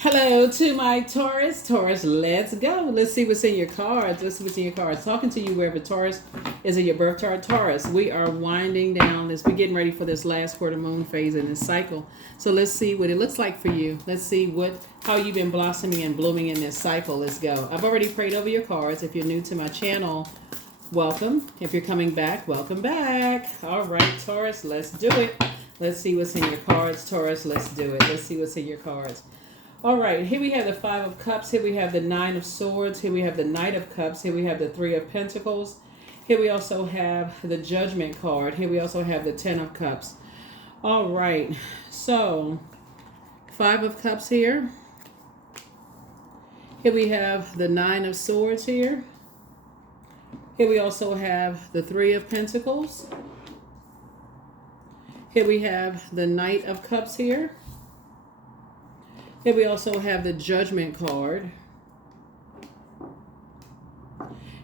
Hello to my Taurus. Taurus, let's go. Let's see what's in your cards. Let's see what's in your cards. Talking to you wherever Taurus is in your birth chart. Taurus, we are winding down this. We're getting ready for this last quarter moon phase in this cycle. So let's see what it looks like for you. Let's see how you've been blossoming and blooming in this cycle. Let's go. I've already prayed over your cards. If you're new to my channel, welcome. If you're coming back, welcome back. All right, Taurus, let's do it. Let's see what's in your cards. Taurus, let's do it. Let's see what's in your cards. All right, here we have the Five of Cups. Here we have the Nine of Swords. Here we have the Knight of Cups. Here we have the Three of Pentacles. Here we also have the Judgment card. Here we also have the Ten of Cups. All right, so Five of Cups here. Here we have the Nine of Swords here. Here we also have the Three of Pentacles. Here we have the Knight of Cups here. Here we also have the Judgment card.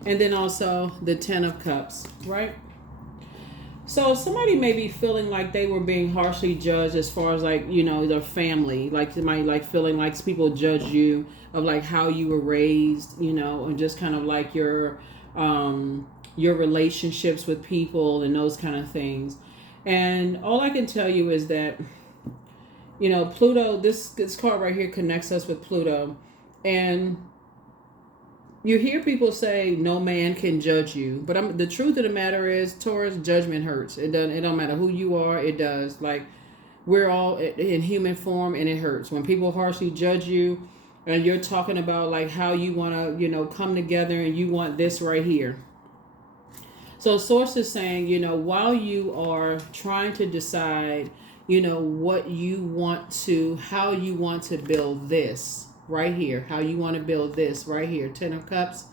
And then also the Ten of Cups, right? So somebody may be feeling like they were being harshly judged as far as like, their family. Like they might like feeling like people judge you of like how you were raised, and just kind of like your relationships with people and those kind of things. And all I can tell you is that Pluto, this card right here connects us with Pluto. And you hear people say, no man can judge you. But the truth of the matter is, Taurus, judgment hurts. It don't matter who you are, it does. Like, we're all in human form, and it hurts. When people harshly judge you, and you're talking about, like, how you want to, come together, and you want this right here. So Source is saying, while you are trying to decide what you want to, how you want to build this right here, how you want to build this right here, Ten of Cups.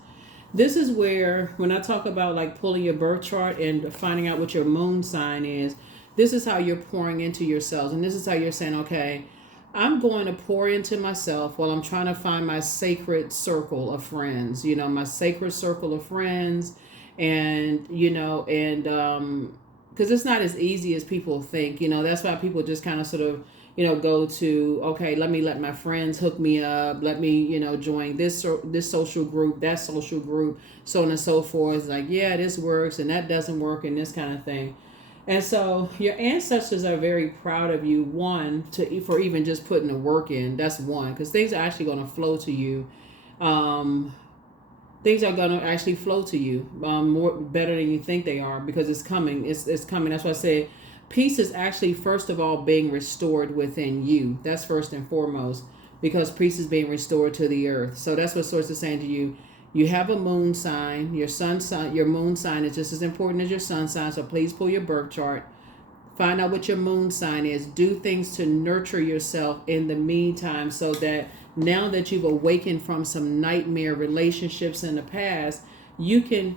This is where, when I talk about like pulling your birth chart and finding out what your moon sign is, this is how you're pouring into yourselves. And this is how you're saying, okay, I'm going to pour into myself while I'm trying to find my sacred circle of friends, my sacred circle of friends. And, because it's not as easy as people think, that's why people just kind of sort of, go to, okay, let my friends hook me up. Let me, join this social group, that social group, so on and so forth. It's like, yeah, this works and that doesn't work and this kind of thing. And so your ancestors are very proud of you, for even just putting the work in. That's one, because things are actually going to flow to you. Things are going to actually flow to you more better than you think they are, because it's coming. It's coming. That's why I say peace is actually, first of all, being restored within you. That's first and foremost, because peace is being restored to the earth. So that's what Source is saying to you. You have a moon sign. Your sun sign, your moon sign is just as important as your sun sign. So please pull your birth chart. Find out what your moon sign is. Do things to nurture yourself in the meantime, so that now that you've awakened from some nightmare relationships in the past, you can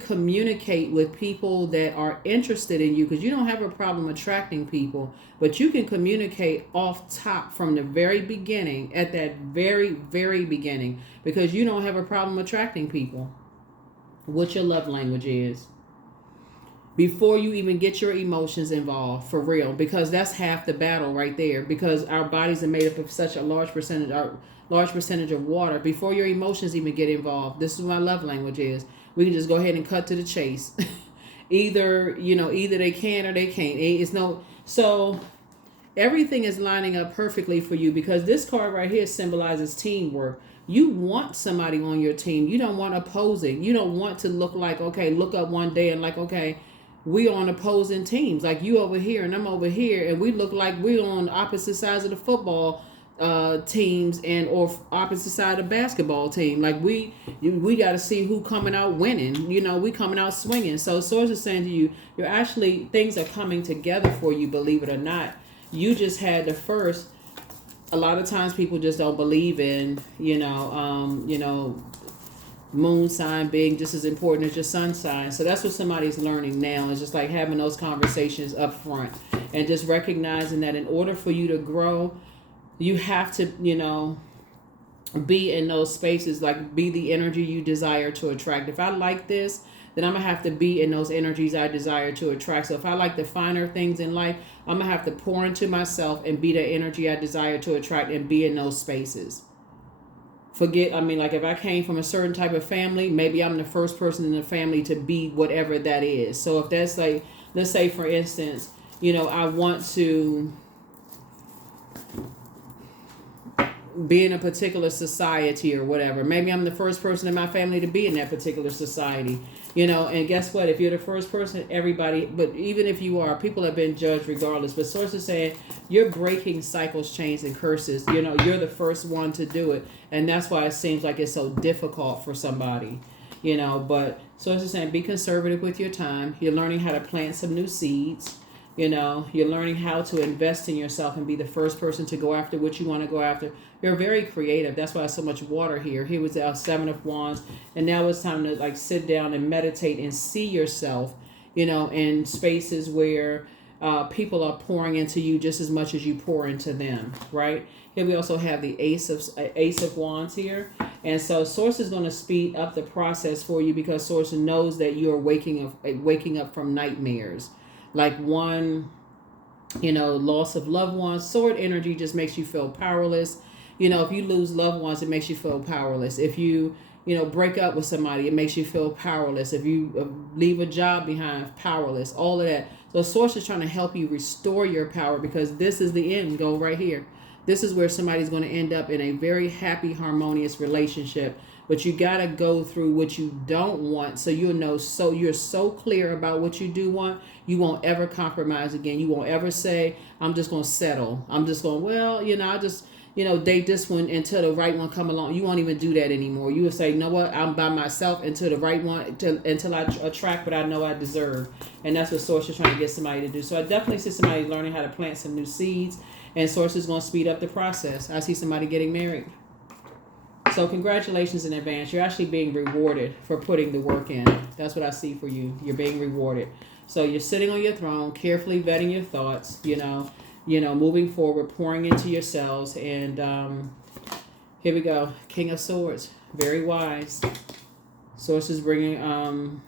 communicate with people that are interested in you, because you don't have a problem attracting people, but you can communicate off top from the very beginning, at that very, very beginning, because you don't have a problem attracting people. What your love language is, before you even get your emotions involved, for real, because that's half the battle right there, because our bodies are made up of such a large percentage of water. Before your emotions even get involved, this is what my love language is. We can just go ahead and cut to the chase. either they can or they can't. So everything is lining up perfectly for you, because this card right here symbolizes teamwork. You want somebody on your team. You don't want opposing. You don't want to look up one day and like, okay, we on opposing teams, like you over here and I'm over here, and we look like we're on opposite sides of the football teams or opposite side of the basketball team. Like we got to see who coming out winning. We coming out swinging. So Source is saying to you, you're actually, things are coming together for you, believe it or not. You just had the first. A lot of times people just don't believe in moon sign being just as important as your sun sign. So that's what somebody's learning now. It's just like having those conversations up front and just recognizing that in order for you to grow, you have to, be in those spaces, like be the energy you desire to attract. If I like this, then I'm going to have to be in those energies I desire to attract. So if I like the finer things in life, I'm going to have to pour into myself and be the energy I desire to attract and be in those spaces. Like if I came from a certain type of family, maybe I'm the first person in the family to be whatever that is. So if that's like, let's say for instance, I want to be in a particular society or whatever. Maybe I'm the first person in my family to be in that particular society. And guess what? If you're the first person, everybody, but even if you are, people have been judged regardless. But sources saying you're breaking cycles, chains, and curses. You're the first one to do it. And that's why it seems like it's so difficult for somebody, But sources saying be conservative with your time. You're learning how to plant some new seeds. You're learning how to invest in yourself and be the first person to go after what you want to go after. You're very creative. That's why there's so much water here. Here was our Seven of Wands. And now it's time to like sit down and meditate and see yourself, in spaces where people are pouring into you just as much as you pour into them, right? Here we also have the Ace of Wands here. And so Source is going to speed up the process for you because Source knows that you are waking up from nightmares. Like one, loss of loved ones. Sword energy just makes you feel powerless. If you lose loved ones, it makes you feel powerless. If you, break up with somebody, it makes you feel powerless. If you leave a job behind, powerless. All of that. So Source is trying to help you restore your power because this is the end goal right here. This is where somebody's going to end up in a very happy, harmonious relationship. But you got to go through what you don't want so you'll know. So you're so clear about what you do want. You won't ever compromise again. You won't ever say, I'm just going to settle. I'm just going, I just, date this one until the right one come along. You won't even do that anymore. You will say, you know what? I'm by myself until the right one, until I attract what I know I deserve. And that's what Source is trying to get somebody to do. So I definitely see somebody learning how to plant some new seeds. And Source is going to speed up the process. I see somebody getting married. So congratulations in advance. You're actually being rewarded for putting the work in. That's what I see for you. You're being rewarded. So you're sitting on your throne, carefully vetting your thoughts, moving forward, pouring into yourselves. And here we go. King of Swords. Very wise. Source is bringing,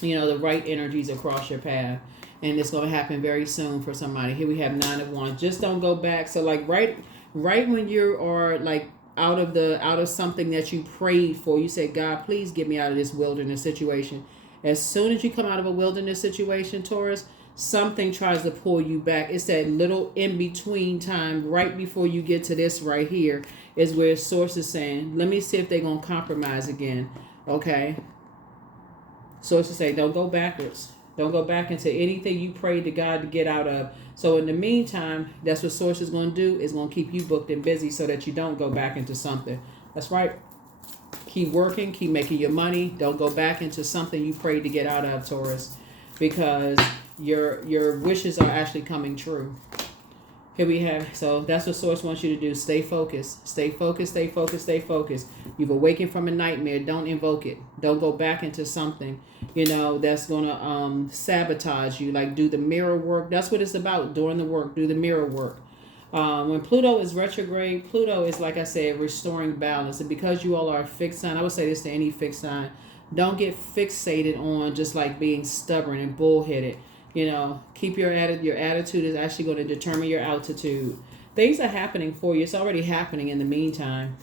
the right energies across your path. And it's going to happen very soon for somebody. Here we have Nine of Wands. Just don't go back. So like right when you are like out of something that you prayed for, you say, God, please get me out of this wilderness situation. As soon as you come out of a wilderness situation, Taurus, something tries to pull you back. It's that little in-between time right before you get to this right here is where Source is saying, let me see if they're going to compromise again. Okay? Source is saying, don't go backwards. Don't go back into anything you prayed to God to get out of. So in the meantime, that's what Source is going to do, is going to keep you booked and busy so that you don't go back into something. That's right. Keep working, keep making your money. Don't go back into something you prayed to get out of, Taurus, because your wishes are actually coming true. Here we have, so that's what Source wants you to do. Stay focused. Stay focused, stay focused, stay focused. You've awakened from a nightmare. Don't invoke it. Don't go back into something, that's going to sabotage you. Like, do the mirror work. That's what it's about, doing the work. Do the mirror work. When Pluto is retrograde, Pluto is, like I said, restoring balance. And because you all are a fixed sign, I would say this to any fixed sign, don't get fixated on just like being stubborn and bullheaded. Keep your attitude is actually going to determine your altitude. Things are happening for you. It's already happening in the meantime.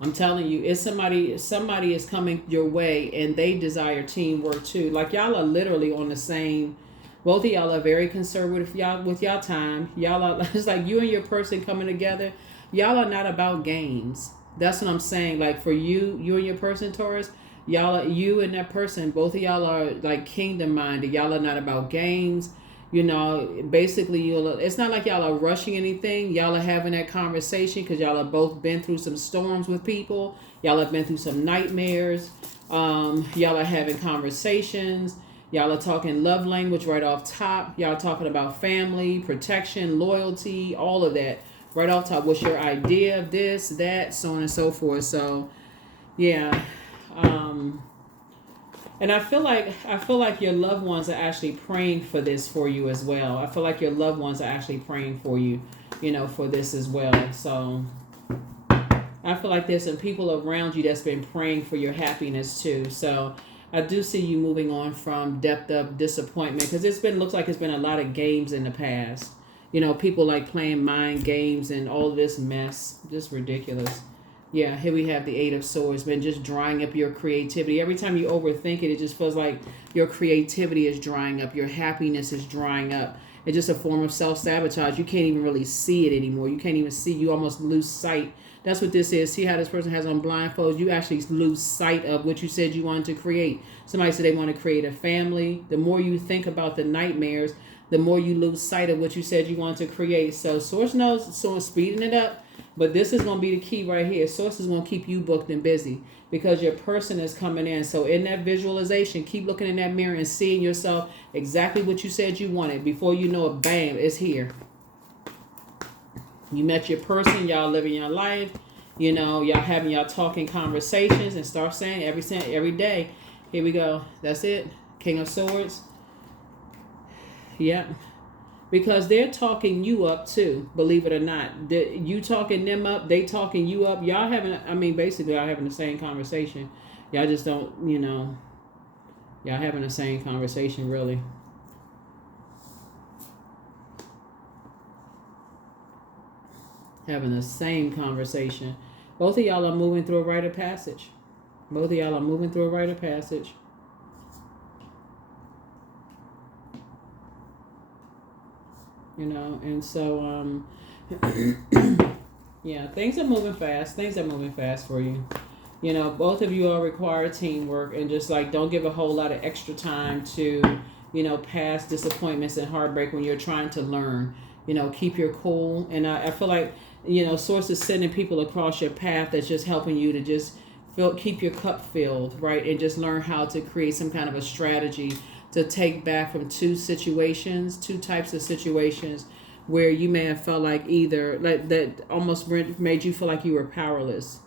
I'm telling you, it's somebody is coming your way and they desire teamwork too. Like, y'all are literally on the same, both of y'all are very conservative with y'all time. Y'all are, it's like you and your person coming together. Y'all are not about games. That's what I'm saying. Like, for you and your person, Taurus, you and that person, both of y'all are like kingdom minded. Y'all are not about games. Basically, it's not like y'all are rushing anything. Y'all are having that conversation because y'all have both been through some storms with people. Y'all have been through some nightmares. Y'all are having conversations. Y'all are talking love language right off top. Y'all talking about family, protection, loyalty, all of that right off top. What's your idea of this, that, so on and so forth. So, yeah. And I feel like your loved ones are actually praying for this for you as well. I feel like your loved ones are actually praying for you, for this as well. So I feel like there's some people around you that's been praying for your happiness too. So I do see you moving on from depth of disappointment, because it's been, looks like it's been a lot of games in the past. You know, people like playing mind games and all this mess, just ridiculous. Yeah, here we have the Eight of Swords, been just drying up your creativity. Every time you overthink it, it just feels like your creativity is drying up, your happiness is drying up. It's just a form of self-sabotage. You can't even really see it anymore. You can't even see, you almost lose sight. That's what this is. See how this person has on blindfolds? You actually lose sight of what you said you wanted to create. Somebody said they want to create a family. The more you think about the nightmares, the more you lose sight of what you said you want to create. So Source knows, so speeding it up. But this is going to be the key right here. Source is going to keep you booked and busy because your person is coming in. So in that visualization, keep looking in that mirror and seeing yourself exactly what you said you wanted. Before you know it, bam, it's here. You met your person, y'all living your life. You know, y'all having y'all talking conversations, and start saying every day. Here we go. That's it. King of Swords. Yep. Because they're talking you up too, believe it or not. You talking them up, they talking you up. Y'all having, I mean, basically y'all having the same conversation. Y'all just don't, you know, y'all having the same conversation, really. Having the same conversation. Both of y'all are moving through a rite of passage. Both of y'all are moving through a rite of passage. You know, and so yeah, things are moving fast. Things are moving fast for you. You know, both of you all require teamwork, and just like don't give a whole lot of extra time to, you know, past disappointments and heartbreak when you're trying to learn. You know, keep your cool. And I feel like, you know, Source is sending people across your path that's just helping you to just keep your cup filled, right? And just learn how to create some kind of a strategy to take back from two types of situations where you may have felt like either like that almost made you feel like you were powerless.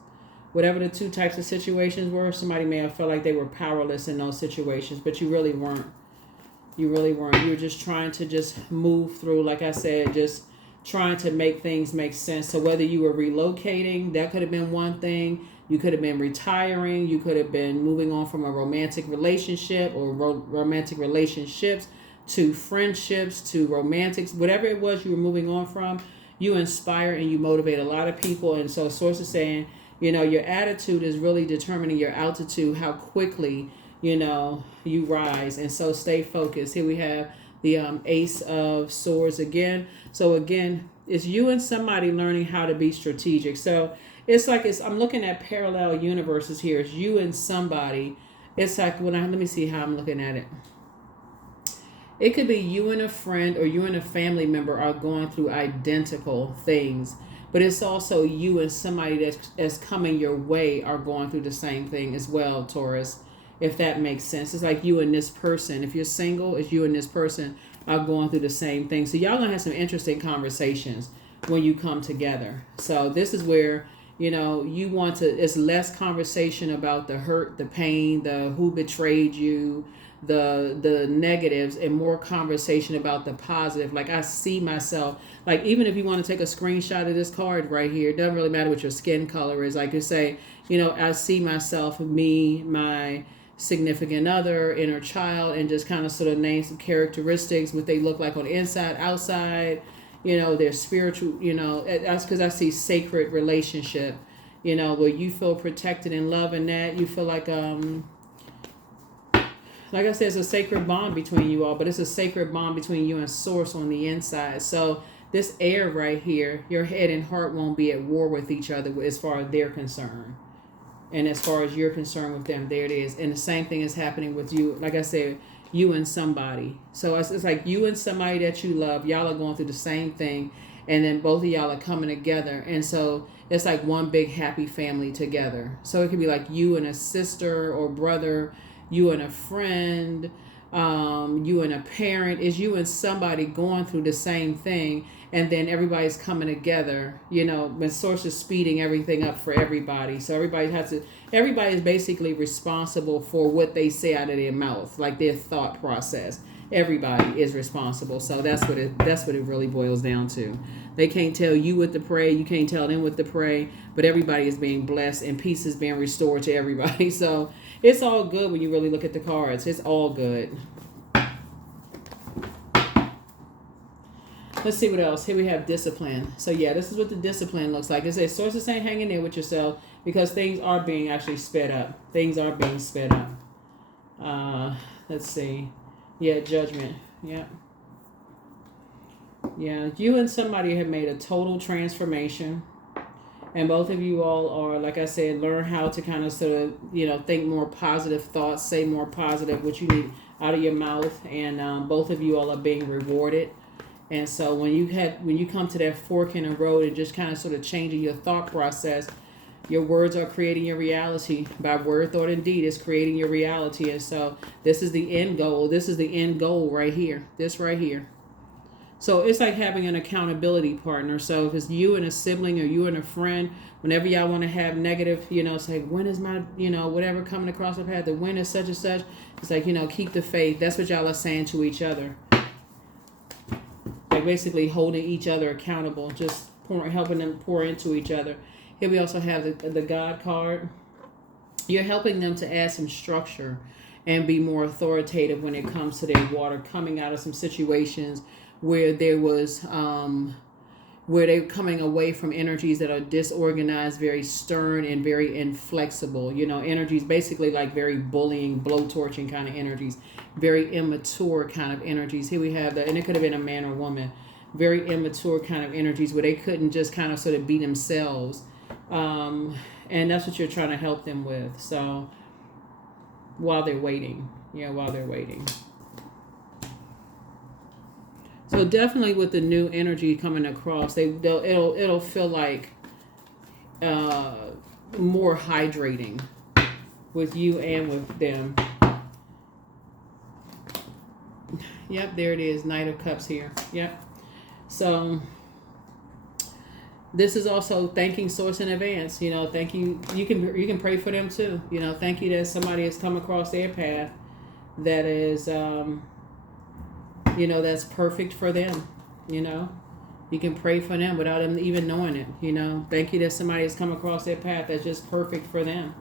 Whatever the two types of situations were, somebody may have felt like they were powerless in those situations, but you really weren't. You really weren't. You were just trying to just move through, like I said, just trying to make things make sense. So whether you were relocating, that could have been one thing. You could have been retiring. You could have been moving on from a romantic relationship or romantic relationships to friendships to romantics. Whatever it was you were moving on from, you inspire and you motivate a lot of people. And so Source is saying, you know, your attitude is really determining your altitude, how quickly, you know, you rise. And so stay focused. Here we have the Ace of Swords again. So again, it's you and somebody learning how to be strategic. So it's like I'm looking at parallel universes here. It's you and somebody. It's like let me see how I'm looking at it. It could be you and a friend or you and a family member are going through identical things. But it's also you and somebody that's coming your way are going through the same thing as well, Taurus, if that makes sense. It's like you and this person. If you're single, it's you and this person are going through the same thing. So y'all going to have some interesting conversations when you come together. So this is where, you know, you want to, it's less conversation about the hurt, the pain, the who betrayed you, the negatives, and more conversation about the positive. Like I see myself, like even if you want to take a screenshot of this card right here, it doesn't really matter what your skin color is. Like you say, you know, I see myself, me, my significant other, inner child, and just kind of sort of name some characteristics, what they look like on the inside, outside, you know, their spiritual, you know, that's because I see sacred relationship, you know, where you feel protected and love, and that you feel like I said, it's a sacred bond between you all, but it's a sacred bond between you and Source on the inside. So this air right here, your head and heart won't be at war with each other as far as they're concerned. And as far as you're concerned with them, there it is. And the same thing is happening with you. Like I said, you and somebody. So it's like you and somebody that you love, y'all are going through the same thing. And then both of y'all are coming together. And so it's like one big happy family together. So it could be like you and a sister or brother, you and a friend, you and a parent. Is you and somebody going through the same thing, and then everybody's coming together, you know, when Source is speeding everything up for everybody. So everybody is basically responsible for what they say out of their mouth, like their thought process. Everybody is responsible. So that's what it really boils down to. They can't tell you what to pray. You can't tell them what to pray. But everybody is being blessed and peace is being restored to everybody. So it's all good when you really look at the cards. It's all good. Let's see what else. Here we have discipline. So yeah, this is what the discipline looks like. It says sources saying hang in there with yourself because things are being actually sped up. Things are being sped up. Let's see. Yeah, judgment. Yeah. Yeah, you and somebody have made a total transformation. And both of you all are, like I said, learn how to kind of sort of, think more positive thoughts, say more positive, what you need out of your mouth. And both of you all are being rewarded. And so when you come to that fork in the road and just kind of sort of changing your thought process, your words are creating your reality. By word, thought, and deed is creating your reality. And so this is the end goal. This is the end goal right here. This right here. So it's like having an accountability partner. So if it's you and a sibling or you and a friend, whenever y'all want to have negative, say, when is my, whatever coming across the path, the when is such and such. It's like, keep the faith. That's what y'all are saying to each other. Like basically holding each other accountable, just helping them pour into each other. Here we also have the God card. You're helping them to add some structure and be more authoritative when it comes to their water, coming out of some situations where there was where they're coming away from energies that are disorganized, very stern and very inflexible. Energies basically like very bullying, blowtorching kind of energies, very immature kind of energies. Here we have and it could have been a man or woman, very immature kind of energies where they couldn't just kind of sort of be themselves. And that's what you're trying to help them with. So while they're waiting. So definitely with the new energy coming across, it'll feel like more hydrating with you and with them. Yep, there it is. Knight of Cups here. Yep. So this is also thanking Source in advance. Thank you. You can pray for them too. Thank you that somebody has come across their path that is that's perfect for them. You can pray for them without them even knowing it. Thank you that somebody has come across their path that's just perfect for them.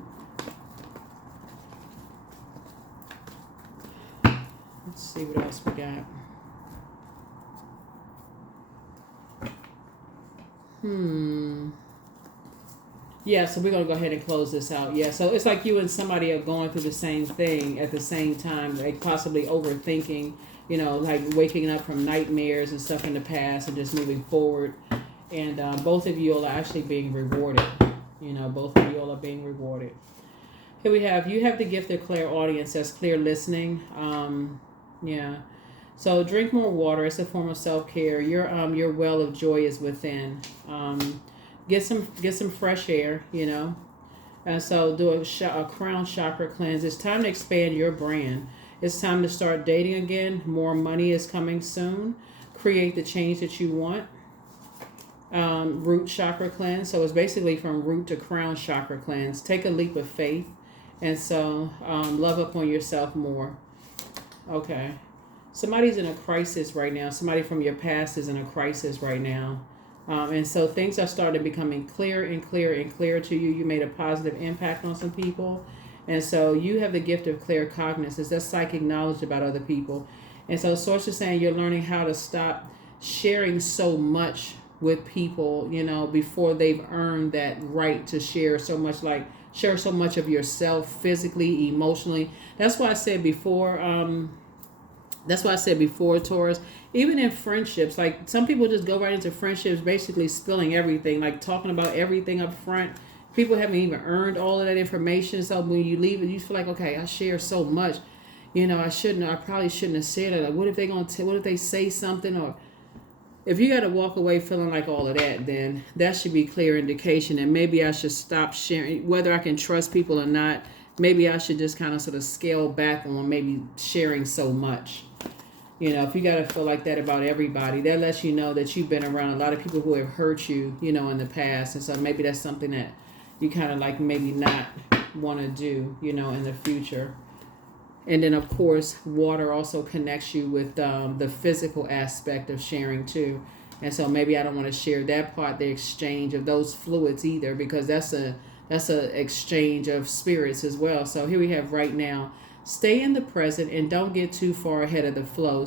Let's see what else we got. Yeah, so we're going to go ahead and close this out. Yeah, so it's like you and somebody are going through the same thing at the same time, like possibly overthinking, like waking up from nightmares and stuff in the past and just moving forward. And both of you all are actually being rewarded. Both of you all are being rewarded. Here we have, you have the gift of clairaudience. That's clear listening. Yeah. So drink more water. It's a form of self-care. Your well of joy is within. Get some fresh air, And so do a crown chakra cleanse. It's time to expand your brand. It's time to start dating again. More money is coming soon. Create the change that you want. Root chakra cleanse. So it's basically from root to crown chakra cleanse. Take a leap of faith. And so love upon yourself more. Okay. Somebody's in a crisis right now. Somebody from your past is in a crisis right now. And so things are starting becoming clearer and clearer and clearer to you. You made a positive impact on some people. And so you have the gift of clear cognizance. That's psychic knowledge about other people. And so Source is saying you're learning how to stop sharing so much with people, before they've earned that right to share so much of yourself physically, emotionally. That's why I said before, Taurus, even in friendships, like some people just go right into friendships, basically spilling everything, like talking about everything up front. People haven't even earned all of that information. So when you leave it, you feel like, okay, I share so much, I probably shouldn't have said it. Like, what if they say something? Or if you got to walk away feeling like all of that, then that should be clear indication. And maybe I should stop sharing, whether I can trust people or not. Maybe I should just kind of sort of scale back on maybe sharing so much. If you got to feel like that about everybody, that lets you know that you've been around a lot of people who have hurt you, in the past. And so maybe that's something that you kind of like maybe not want to do, in the future. And then, of course, water also connects you with the physical aspect of sharing too. And so maybe I don't want to share that part, the exchange of those fluids either, because that's a exchange of spirits as well. So here we have right now. Stay in the present and don't get too far ahead of the flow.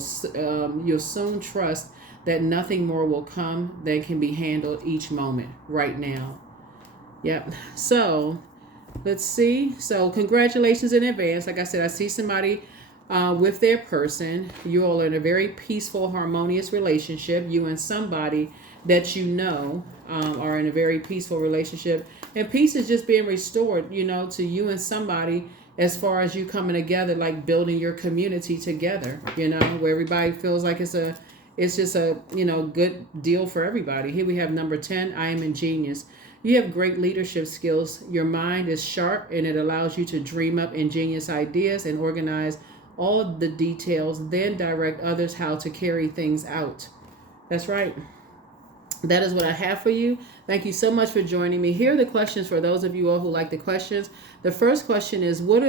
You'll soon trust that nothing more will come than can be handled each moment right now. Yep. So let's see. So congratulations in advance. Like I said, I see somebody with their person. You all are in a very peaceful, harmonious relationship. You and somebody that you know are in a very peaceful relationship. And peace is just being restored, to you and somebody, as far as you coming together, like building your community together, where everybody feels like it's just a, good deal for everybody. Here we have number 10. I am ingenious. You have great leadership skills. Your mind is sharp and it allows you to dream up ingenious ideas and organize all the details, then direct others how to carry things out. That's right. That is what I have for you. Thank you so much for joining me. Here are the questions for those of you all who like the questions. The first question is, what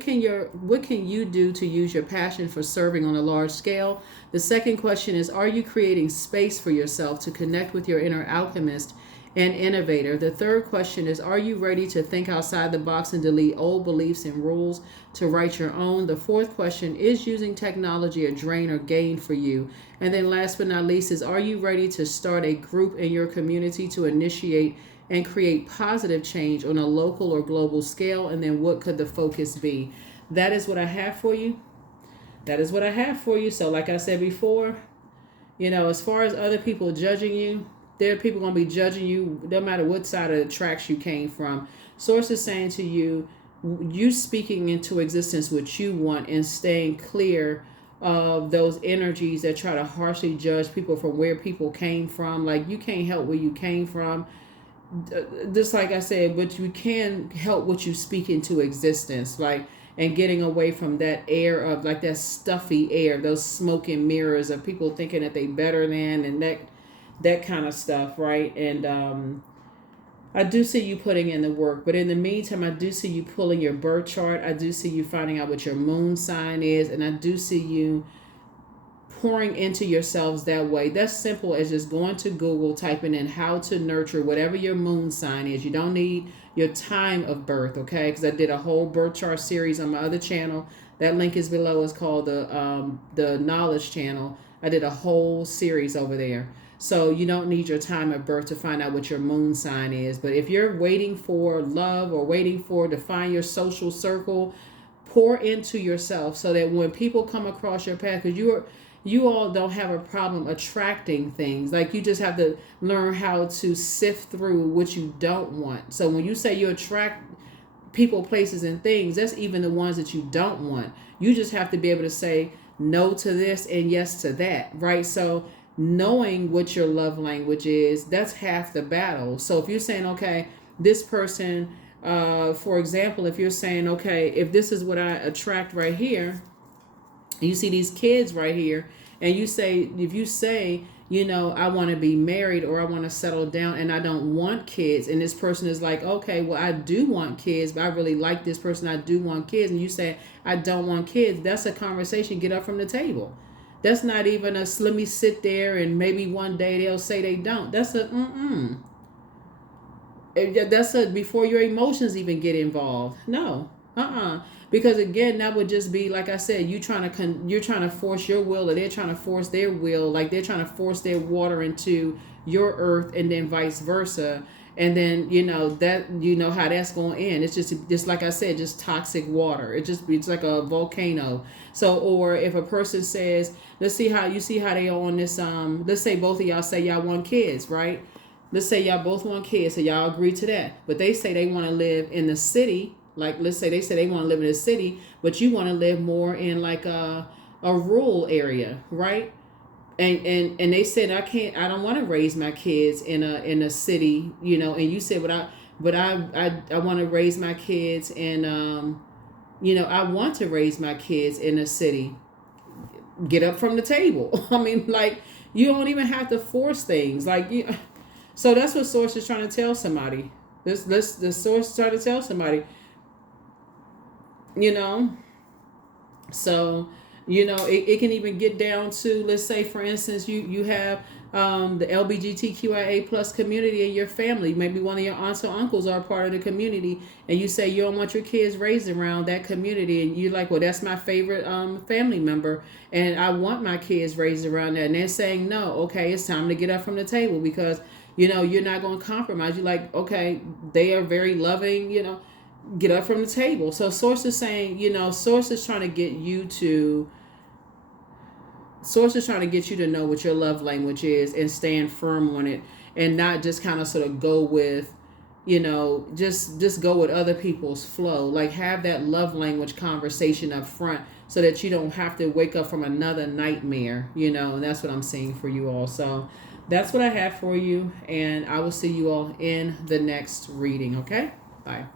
can you do to use your passion for serving on a large scale? The second question is, are you creating space for yourself to connect with your inner alchemist and innovator? The third question is, are you ready to think outside the box and delete old beliefs and rules to write your own? The fourth question is, using technology a drain or gain for you? And then last but not least is, are you ready to start a group in your community to initiate and create positive change on a local or global scale? And then what could the focus be? That is what I have for you. That is what I have for you. So like I said before, as far as other people judging you, there are people going to be judging you no matter what side of the tracks you came from. Source is saying to you, you speaking into existence what you want and staying clear of those energies that try to harshly judge people from where people came from. Like, you can't help where you came from. Just like I said, but you can help what you speak into existence. Like, and getting away from that air of, like, that stuffy air, those smoke and mirrors of people thinking that they better than, and that kind of stuff, right? And I do see you putting in the work, but in the meantime, I do see you pulling your birth chart. I do see you finding out what your moon sign is, and I do see you pouring into yourselves that way. That's simple as just going to Google, typing in how to nurture whatever your moon sign is. You don't need your time of birth, okay? Because I did a whole birth chart series on my other channel. That link is below. It's called the Knowledge Channel. I did a whole series over there. So you don't need your time of birth to find out what your moon sign is. But if you're waiting for love or waiting to find your social circle, pour into yourself so that when people come across your path, because you all don't have a problem attracting things. Like, you just have to learn how to sift through what you don't want. So when you say you attract people, places, and things, that's even the ones that you don't want. You just have to be able to say no to this and yes to that, right? So knowing what your love language is, that's half the battle. So if you're saying, okay, this person, for example, if you're saying, okay, if this is what I attract right here, you see these kids right here, and if you say, I want to be married or I want to settle down and I don't want kids, and this person is like, okay, well, I do want kids, but I really like this person, I do want kids, and you say, I don't want kids, that's a conversation, get up from the table. That's not even a let me sit there and maybe one day they'll say they don't. That's a That's a before your emotions even get involved. No, because again, that would just be, like I said, you're trying to force your will, or they're trying to force their will, like they're trying to force their water into your earth, and then vice versa. And then how that's going to end. It's just like I said, just toxic water. It's like a volcano. So, or if a person says, let's see how they are on this. Let's say both of y'all say y'all want kids, right? Let's say y'all both want kids, so y'all agree to that. But they say they want to live in the city. Like, let's say they say they want to live in the city, but you want to live more in like a rural area, right? And they said, I don't want to raise my kids in a city, and you said, but I want to raise my kids in I want to raise my kids in a city. Get up from the table. I mean, like, you don't even have to force things, so that's what Source is trying to tell somebody. The Source is trying to tell somebody, So, it can even get down to, let's say, for instance, you have the LBGTQIA plus community in your family. Maybe one of your aunts or uncles are part of the community, and you say you don't want your kids raised around that community, and you're like, well, that's my favorite family member, and I want my kids raised around that. And they're saying, no, okay, it's time to get up from the table because you're not going to compromise. You're like, okay, they are very loving, get up from the table. So source is saying, source is trying to get you to know what your love language is and stand firm on it, and not just kind of sort of go with, just go with other people's flow. Like, have that love language conversation up front so that you don't have to wake up from another nightmare, and that's what I'm seeing for you all. So that's what I have for you, and I will see you all in the next reading. Okay, bye.